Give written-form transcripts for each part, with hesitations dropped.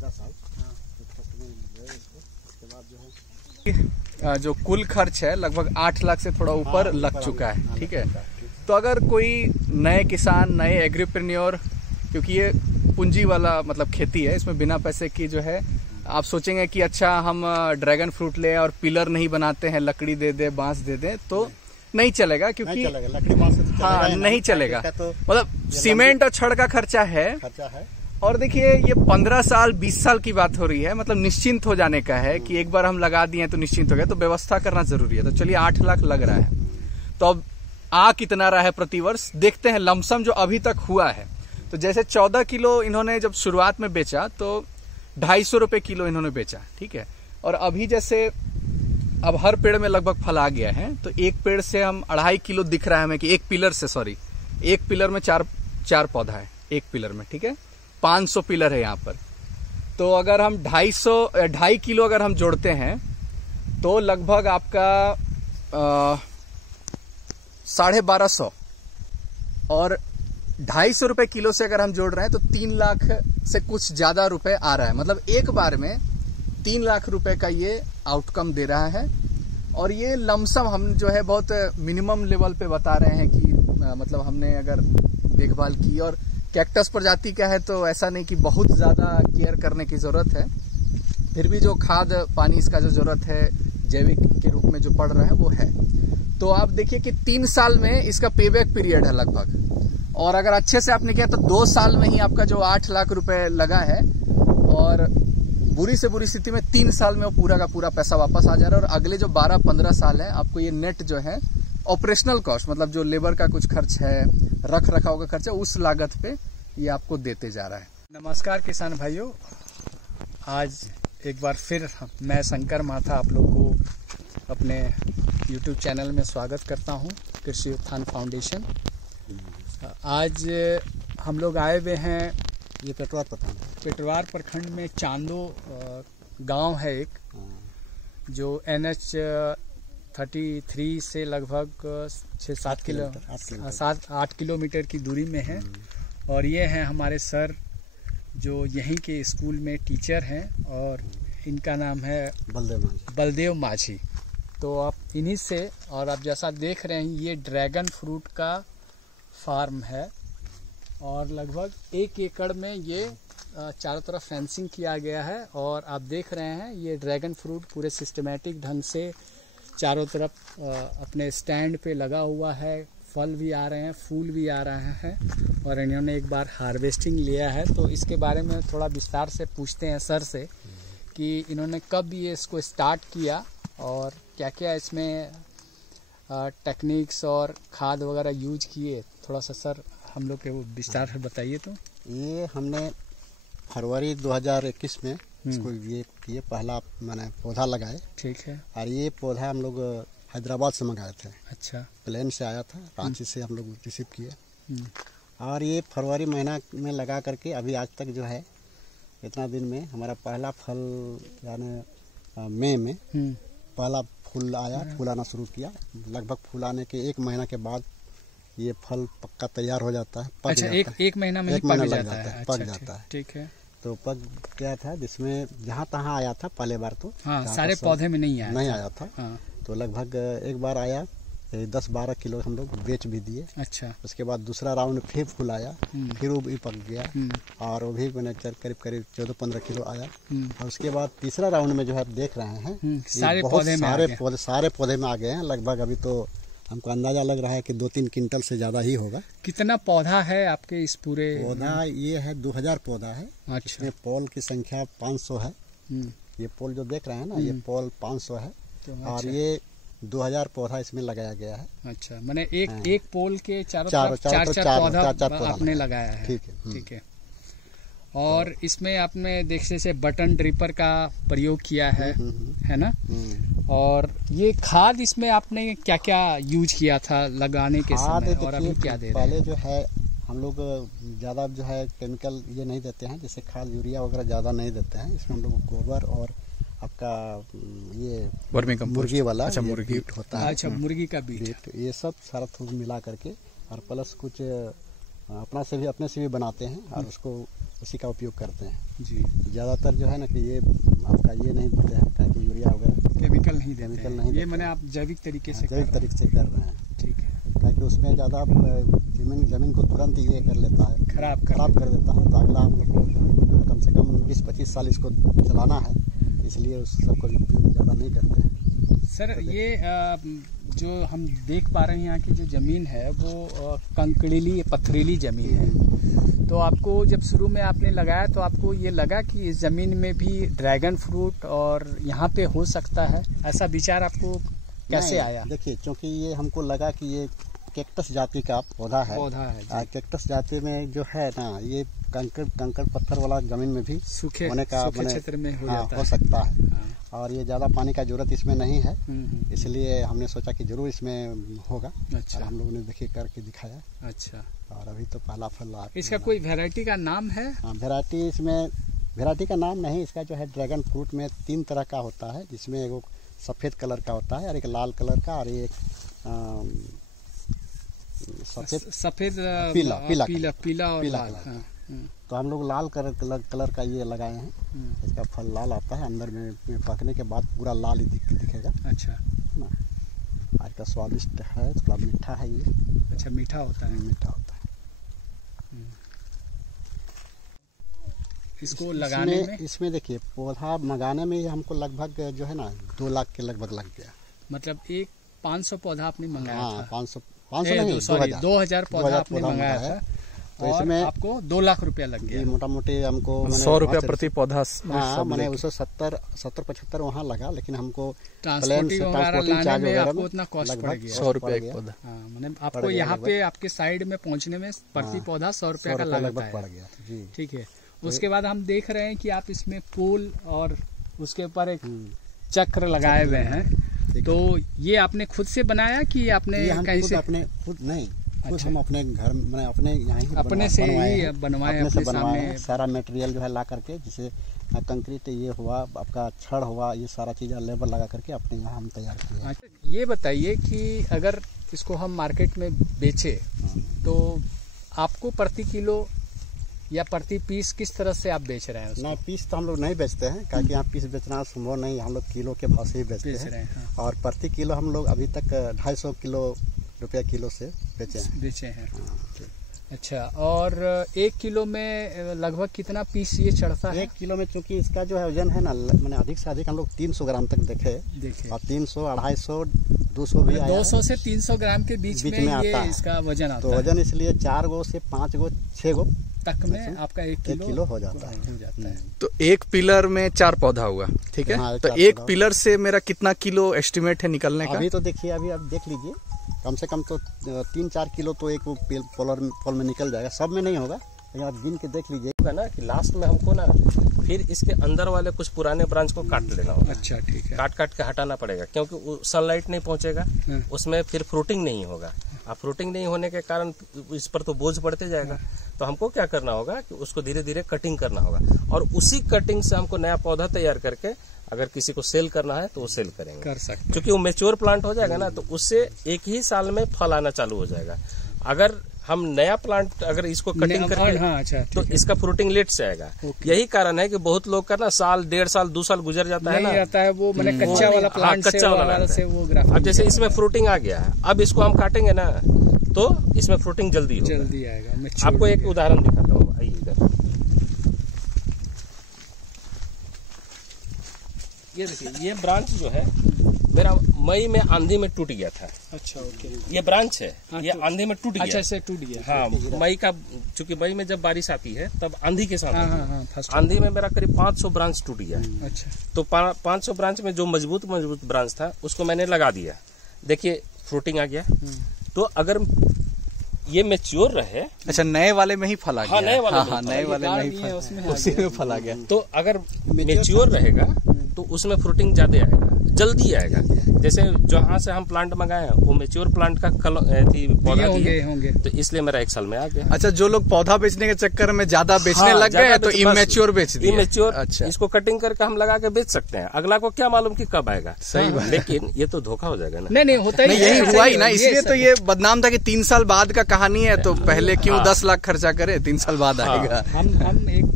50 साल। उसके बाद जो है जो कुल खर्च है लगभग 8 लाख से थोड़ा ऊपर लग चुका है। ठीक है, तो अगर कोई नए किसान, नए एग्रीप्रेन्योर, क्योंकि ये पूंजी वाला मतलब खेती है, इसमें बिना पैसे की जो है आप सोचेंगे कि अच्छा हम ड्रैगन फ्रूट ले और पिलर नहीं बनाते हैं, लकड़ी दे दे, बांस दे दे, तो नहीं चलेगा, क्योंकि लकड़ी बांस से तो हाँ नहीं चलेगा। मतलब सीमेंट और छड़ का खर्चा है। और देखिए ये 15 साल 20 साल की बात हो रही है, मतलब निश्चिंत हो जाने का है कि एक बार हम लगा दिए तो निश्चिंत हो गए, तो व्यवस्था करना जरूरी है। तो चलिए 8 लाख लग रहा है, तो अब आ कितना रहा है प्रतिवर्ष देखते हैं। लमसम जो अभी तक हुआ है, तो जैसे 14 किलो इन्होंने जब शुरुआत में बेचा तो 250 रुपए किलो इन्होंने बेचा। ठीक है, और अभी जैसे अब हर पेड़ में लगभग फल आ गया है, तो एक पेड़ से हम 2.5 किलो दिख रहा है हमें कि एक पिलर से, सॉरी एक पिलर में चार पौधा है एक पिलर में। ठीक है, 500 पिलर है यहाँ पर, तो अगर हम 2.5 किलो अगर हम जोड़ते हैं तो लगभग आपका 1250, और 250 रुपए किलो से अगर हम जोड़ रहे हैं तो 3 लाख से कुछ ज्यादा रुपए आ रहा है। मतलब एक बार में 3 लाख रुपए का ये आउटकम दे रहा है। और ये लमसम हम जो है बहुत मिनिमम लेवल पे बता रहे हैं कि मतलब हमने अगर देखभाल की, और कैक्टस प्रजाति का है तो ऐसा नहीं कि बहुत ज्यादा केयर करने की जरूरत है, फिर भी जो खाद पानी इसका जो जरूरत है जैविक के रूप में जो पड़ रहा है वो है। तो आप देखिए कि 3 साल में इसका पेबैक पीरियड है लगभग, और अगर अच्छे से आपने किया तो 2 साल में ही आपका जो 8 लाख रुपए लगा है, और बुरी से बुरी स्थिति में 3 साल में वो पूरा का पूरा पैसा वापस आ जा रहा है। और अगले जो 12-15 साल है आपको ये नेट जो है ऑपरेशनल कॉस्ट, मतलब जो लेबर का कुछ खर्च है, रख रखाव का खर्च है, उस लागत पे ये आपको देते जा रहा है। नमस्कार किसान भाइयों, आज एक बार फिर मैं शंकर माथा आप लोग को अपने YouTube चैनल में स्वागत करता हूं, कृषि उत्थान फाउंडेशन। आज हम लोग आए हुए हैं, ये पेटवार प्रखंड में चांदो गांव है एक, जो NH 33 से लगभग 6-7 किलोमीटर की दूरी में है। और ये हैं हमारे सर जो यहीं के स्कूल में टीचर हैं, और इनका नाम है बलदेव माझी। तो आप इन्हीं से, और आप जैसा देख रहे हैं ये ड्रैगन फ्रूट का फार्म है, और लगभग 1 एकड़ में ये चारों तरफ फेंसिंग किया गया है। और आप देख रहे हैं ये ड्रैगन फ्रूट पूरे सिस्टमेटिक ढंग से चारों तरफ अपने स्टैंड पे लगा हुआ है, फल भी आ रहे हैं, फूल भी आ रहे हैं, और इन्होंने एक बार हार्वेस्टिंग लिया है। तो इसके बारे में थोड़ा विस्तार से पूछते हैं सर से कि इन्होंने कब ये इसको स्टार्ट किया, और क्या क्या इसमें टेक्निक्स और खाद वगैरह यूज किए। थोड़ा सा सर हम लोग के वो विस्तार से बताइए। तो ये हमने फरवरी 2021 में इसको ये पहला मैंने पौधा लगाए। ठीक है, और ये पौधा हम लोग हैदराबाद से मंगाए थे। अच्छा, प्लेन से आया था, रांची से हम लोग रिसीव किए। और ये फरवरी महीना में लगा करके अभी आज तक जो है इतना दिन में हमारा पहला फल, यानी मई में पहला फूल आया, फूल आना शुरू किया। लगभग फूल आने के 1 महीना के बाद ये फल पक्का तैयार हो जाता है। अच्छा, एक महीना में पक जाता है। पक जाता है। ठीक है, तो पक गया था, जिसमें जहाँ तहाँ आया था पहले बार, तो सारे पौधे में नहीं आया था। तो लगभग एक बार आया, 10-12 किलो हम लोग बेच भी दिए। अच्छा, उसके बाद दूसरा राउंड फिर फूल आया, फिर वो भी पक गया, और वो भी मैंने करीब 14-15 किलो आया। और उसके बाद तीसरा राउंड में जो है देख रहे हैं सारे पौधे में आ गए हैं। लगभग अभी तो हमको अंदाजा लग रहा है कि 2-3 क्विंटल से ज्यादा ही होगा। कितना पौधा है आपके इस पूरे? पौधा ये है 2000 पौधा है। अच्छा, इसमें पोल की संख्या 500 है। ये पोल जो देख रहे हैं ना, ये पोल 500 है। और ये 2000 पौधा इसमें लगाया गया है। अच्छा, मैंने एक पोल के चार पौधा आपने लगाया है। ठीक है। और इसमें आपने देखिए से बटन ड्रिपर का प्रयोग किया है ना। और ये खाद इसमें आपने क्या क्या यूज किया था लगाने के समय, और अभी क्या दे रहे हैं? पहले जो है हम लोग ज़्यादा जो है केमिकल ये नहीं देते हैं, जैसे खाद यूरिया वगैरह ज़्यादा नहीं देते हैं। इसमें हम लोग गोबर और आपका ये मुर्गी वाला, अच्छा, मुर्गी होता है। अच्छा, मुर्गी का बीट, ये सब सारा थोड़ा मिला करके, और प्लस कुछ अपने से भी बनाते हैं, और उसको उसी का उपयोग करते हैं जी। ज़्यादातर जो है ना कि ये आपका ये नहीं देते हैं, क्या कि यूरिया वगैरह केमिकल नहीं देते केमिकल हैं। नहीं ये देते मैंने हैं। आप जैविक तरीके से जैविक तरीके से कर रहे हैं, ठीक है। क्या कि उसमें ज़्यादा जमीन को तुरंत ये कर लेता है, खराब कर देता है। तो अगला हम लोग को कम से कम 20-25 साल इसको चलाना है, इसलिए उस सबको ज़्यादा नहीं करते हैं। सर ये जो हम देख पा रहे हैं यहाँ की जो ज़मीन है वो कंकड़ीली पथरीली ज़मीन है। तो आपको जब शुरू में आपने लगाया तो आपको ये लगा कि इस ज़मीन में भी ड्रैगन फ्रूट और यहाँ पे हो सकता है, ऐसा विचार आपको कैसे आया? देखिए, क्योंकि ये हमको लगा कि ये कैक्टस जाति का पौधा है। कैक्टस जाति में जो है ना, ये कंकड़ पत्थर वाला जमीन में भी सूखे होने का क्षेत्र में हो सकता है। हाँ। और ये ज़्यादा पानी का जरूरत इसमें नहीं है, इसलिए हमने सोचा कि जरूर इसमें होगा। अच्छा। हम लोगों ने देखिए करके दिखाया। अच्छा। और अभी तो पहला फल इसका कोई वैरायटी का नाम है? हाँ, वैरायटी का नाम नहीं, इसका जो है ड्रैगन फ्रूट में 3 तरह का होता है, जिसमें एक सफ़ेद कलर का होता है और एक लाल कलर का और एक सफ़ेद पीला और लाल। हाँ। तो हम लोग लाल कलर का ये लगाए हैं। इसका फल लाल आता है, अंदर में पकने के बाद पूरा लाल ही दिखेगा। अच्छा ना, आज का स्वादिष्ट है, थोड़ा मीठा है ये। अच्छा, मीठा होता है। मीठा होता है। इसको लगाने में इसमें देखिए, पौधा मंगाने में हमको लगभग जो है ना 2 लाख के लगभग लग गया। मतलब एक 500 पौधा आपने मंगाया था? 500 नहीं, 2000 पौधा आपने मंगाया था। तो इसमें आपको 2 लाख रुपया लग गया। मोटा मोटी हमको 100 रुपया प्रति पौधा। हाँ, मैंने 70-75 वहाँ लगा, लेकिन हमको ट्रांसपोर्टिंग वगैरह में आपको उतना कॉस्ट पड़ गया। 100 रुपया एक पौधा। हाँ, मैंने आपको यहाँ पे आपके साइड में पहुँचने में प्रति पौधा 100 रुपया का लगभग पड़ गया। जी, ठीक है। उसके बाद हम देख रहे हैं कि आप इसमें फूल और उसके ऊपर एक चक्र लगाए हुए हैं। तो ये आपने खुद से बनाया कि आपने कहीं से? खुद नहीं, खुद हम अपने घर में अपने यहाँ ही अपने से ही बनवाए अपने सामने। सारा मटेरियल जो है ला करके, जैसे कंक्रीट ये हुआ, आपका छड़ हुआ, ये सारा चीज़ लेबर लगा करके अपने यहाँ हम तैयार किए। ये बताइए कि अगर इसको हम मार्केट में बेचे तो आपको प्रति किलो या प्रति पीस किस तरह से आप बेच रहे हैं उसको? ना, पीस तो हम लोग नहीं बेचते हैं, क्योंकि यहाँ पीस बेचना संभव नहीं, हम लोग किलो के भाव से ही बेचते हैं। हाँ। और प्रति किलो हम लोग अभी तक 250 रुपया किलो से बेचे हैं। हाँ। अच्छा, और 1 किलो में लगभग कितना पीस ये चढ़ता है? 1 किलो में चूंकि इसका जो है वजन है ना, मैंने अधिक से अधिक हम लोग 300 ग्राम तक देखे। और 300, 250, 200 भी 200 से 300 ग्राम के बीच में ये इसका वजन आता है। तो वजन इसलिए 4 गो से 5 गो 6 गो तक में आपका 1 किलो हो जाता है। तो 1 पिलर में 4 पौधा हुआ, ठीक है। हाँ, तो 1 पिलर से मेरा कितना किलो एस्टिमेट है निकलने का? अभी तो देखिए, अभी आप देख लीजिए, कम से कम तो 3-4 किलो तो एक फल में निकल जाएगा। सब में नहीं होगा, लेकिन आप गिन के देख लीजिए ना कि लास्ट में हमको ना फिर इसके अंदर वाले कुछ पुराने ब्रांच को काट लेना होगा। अच्छा, ठीक है। काट के हटाना पड़ेगा, क्योंकि सनलाइट नहीं पहुंचेगा, उसमें फिर फ्रूटिंग नहीं होगा। अब फ्रूटिंग नहीं होने के कारण इस पर तो बोझ बढ़ते जाएगा। तो हमको क्या करना होगा कि उसको धीरे धीरे कटिंग करना होगा, और उसी कटिंग से हमको नया पौधा तैयार करके अगर किसी को सेल करना है तो वो सेल करेंगे, कर सकते। क्योंकि वो मैच्योर प्लांट हो जाएगा ना, तो उससे एक ही साल में फल आना चालू हो जाएगा। अगर हम नया प्लांट अगर इसको कटिंग करके हाँ, अच्छा, तो इसका फ्रूटिंग लेट से आएगा। यही कारण है कि बहुत लोग का ना साल 1.5 साल 2 साल गुजर जाता है ना, रहता है वो मैंने कच्चा वाला प्लांट से वो ग्राफ्टिंग। अब जैसे इसमें फ्रूटिंग आ गया है, अब इसको हम काटेंगे ना तो इसमें फ्रूटिंग जल्दी आएगा। आपको एक उदाहरण दिखाता हूँ, आइए इधर। ये देखिए, ये ब्रांच जो है मेरा मई में आंधी में टूट गया था। अच्छा, ओके। ये ब्रांच है। हाँ, ये आंधी में टूट गया। अच्छा, से टूट गया। हाँ, मई का, चूंकि मई में जब बारिश आती है तब आंधी के साथ हाँ, आंधी में मेरा करीब 500 ब्रांच टूट गया। अच्छा, तो 500 ब्रांच में जो मजबूत ब्रांच था उसको मैंने लगा दिया। देखिए फ्रूटिंग आ गया। तो अगर ये मैच्योर रहे, अच्छा, नए वाले में ही फल आ गया। हाँ, नए वाले में ही उसी में फल आ गया। तो अगर मैच्योर रहेगा तो उसमें फ्रूटिंग ज्यादा आएगा। जल्दी आएगा। जैसे जहाँ से हम प्लांट मंगाए हैं वो मेच्योर प्लांट का पौधा होंगे, तो इसलिए मेरा 1 साल में आ गया। अच्छा, जो लोग पौधा बेचने के चक्कर में ज्यादा बेचने लग गए तो इमेच्योर बेच दिए। इमेच्योर, अच्छा, इसको कटिंग करके हम लगा के बेच सकते हैं, अगला को क्या मालूम कि कब आएगा। सही बात। लेकिन ये तो धोखा हो जाएगा ना। नहीं होता ही यही हुआ ही ना, इसलिए तो ये बदनाम था कि 3 साल बाद का कहानी है, तो पहले क्यों 10 लाख खर्चा करे, 3 साल बाद आएगा। हम एक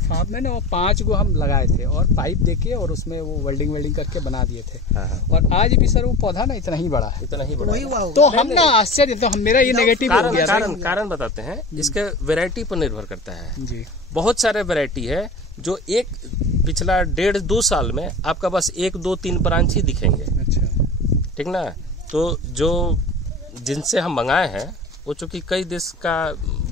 फार्म में ना 5 गो हम लगाए थे और पाइप देके और उसमें वो वेल्डिंग करके बना दिए थे। और आज भी सर वो पौधा ना इतना ही बड़ा है, तो हम ना आश्चर्य, तो मेरा ये नेगेटिव हो गया। कारण बताते हैं, इसके वैरायटी पर निर्भर करता है जी। बहुत सारे वैरायटी है जो एक पिछला 1.5-2 साल में आपका बस 1, 2, 3 ब्रांच ही दिखेंगे। अच्छा, ठीक ना। तो जो जिनसे हम मंगाए हैं वो चूंकि कई देश का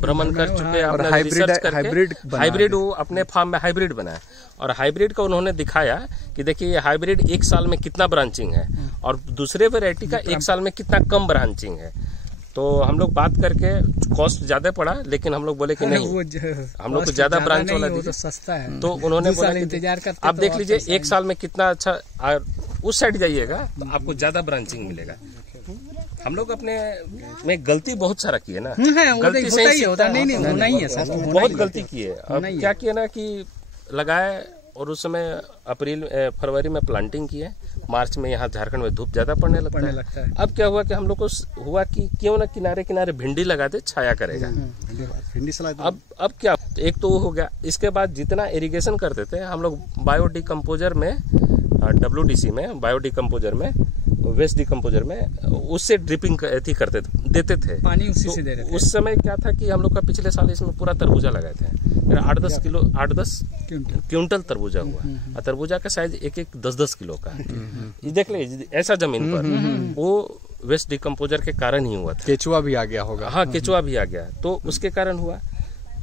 भ्रमण कर चुके हैं, रिसर्च करके हाइब्रिड वो अपने फार्म में हाइब्रिड बनाया, और हाइब्रिड का उन्होंने दिखाया कि देखिए ये हाइब्रिड 1 साल में कितना ब्रांचिंग है और दूसरे वैरायटी का 1 साल में कितना कम ब्रांचिंग है। तो हम लोग बात करके कॉस्ट ज्यादा पड़ा, लेकिन हम लोग बोले कि नहीं, हम लोग को ज्यादा ब्रांच वाला तो सस्ता है। तो उन्होंने बोला इंतजार करते, आप देख लीजिए 1 साल में कितना अच्छा, उस साइड जाइएगा तो आपको ज्यादा ब्रांचिंग मिलेगा। हम लोग अपने में गलती बहुत सारा किए ना, गलती से ही होता नहीं है सर, बहुत गलती की है। अब क्या किया ना कि लगाए और उस समय फरवरी में प्लांटिंग की है, मार्च में यहाँ झारखंड में धूप ज्यादा पड़ने लगता है। अब क्या हुआ कि हम लोग को हुआ कि क्यों ना किनारे किनारे भिंडी लगा दे, छाया करेगा। भिंडी सलाद। अब क्या, एक तो वो हो गया। इसके बाद जितना इरिगेशन करते थे हम लोग बायो डिकम्पोजर में, WDC में, बायो डिकम्पोजर में, वेस्ट डिकम्पोजर में, उससे ड्रिपिंग करते देते थे, पानी उसी से दे रहे थे। उस समय क्या था कि हम लोग का पिछले साल इसमें पूरा तरबूजा लगाए थे, मेरा 8-10 क्विंटल तरबूजा हुआ, और तरबूजा का साइज 1-1, 10-10 किलो का। ये देख लीजिए ऐसा जमीन पर, वो वेस्ट डिकम्पोजर के कारण ही हुआ था। केचुआ भी आ गया होगा। हाँ, केचुआ भी आ गया, तो उसके कारण हुआ।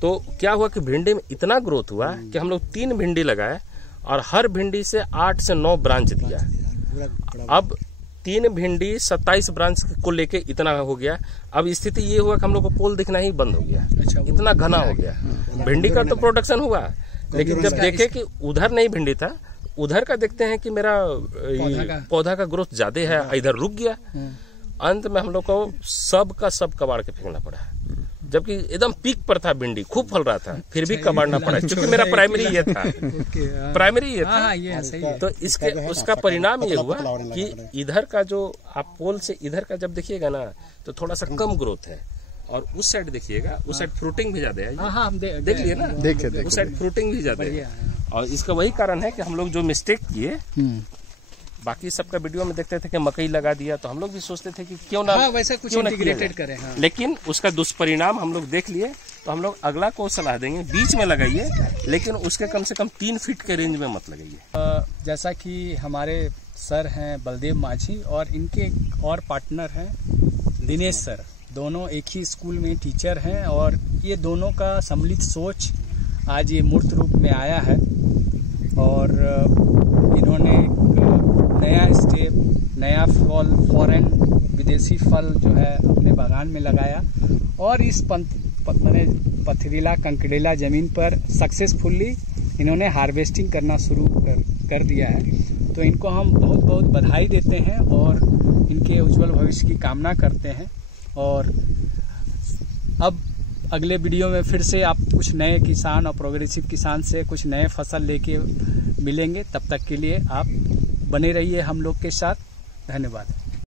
तो क्या हुआ कि भिंडी में इतना ग्रोथ हुआ कि हम लोग 3 भिंडी लगाए और हर भिंडी से 8 से 9 ब्रांच दिया। अब 3 भिंडी 27 ब्रांच को लेके इतना हो गया। अब स्थिति ये हुआ कि हम लोग को पोल दिखना ही बंद हो गया। अच्छा, इतना घना हो गया। भिंडी का तो प्रोडक्शन हुआ, लेकिन जब देखे कि उधर नहीं भिंडी था, उधर का देखते हैं कि मेरा पौधा का ग्रोथ ज्यादा है, इधर रुक गया। अंत में हम लोग को सब का सब कबाड़ के फेंकना पड़ा, जबकि एकदम पीक पर था, भिंडी खूब फल रहा था, फिर भी कबाड़ना पड़ा, क्योंकि मेरा प्राइमरी ये था, प्राइमरी ये था। तो इसके उसका परिणाम ये हुआ कि इधर का जो आप पोल से इधर का जब देखिएगा ना तो थोड़ा सा कम ग्रोथ है, और उस साइड देखिएगा, उस साइड फ्रूटिंग भी ज्यादा है। देख लिए ना, उस साइड फ्रूटिंग भी ज्यादा है। और इसका वही कारण है कि हम लोग जो मिस्टेक किए, बाकी सबका वीडियो में देखते थे कि मकई लगा दिया, तो हम लोग भी सोचते थे कि क्यों ना वैसा कुछ इंटीग्रेटेड करें। लेकिन उसका दुष्परिणाम हम लोग देख लिए, तो हम लोग अगला को सलाह देंगे बीच में लगाइए, लेकिन उसके कम से कम 3 फीट के रेंज में मत लगाइए। जैसा कि हमारे सर हैं बलदेव माझी और इनके और पार्टनर हैं दिनेश सर, दोनों एक ही स्कूल में टीचर हैं, और ये दोनों का सम्मिलित सोच आज ये मूर्त रूप में आया है। और इन्होंने नया स्टेप, नया फल, फॉरेन विदेशी फल जो है अपने बागान में लगाया, और इस पथरीला कंकड़ेला जमीन पर सक्सेसफुली इन्होंने हार्वेस्टिंग करना शुरू कर दिया है। तो इनको हम बहुत बहुत बधाई देते हैं और इनके उज्जवल भविष्य की कामना करते हैं। और अब अगले वीडियो में फिर से आप कुछ नए किसान और प्रोग्रेसिव किसान से कुछ नए फसल लेके मिलेंगे। तब तक के लिए आप बने रहिए हम लोग के साथ। धन्यवाद।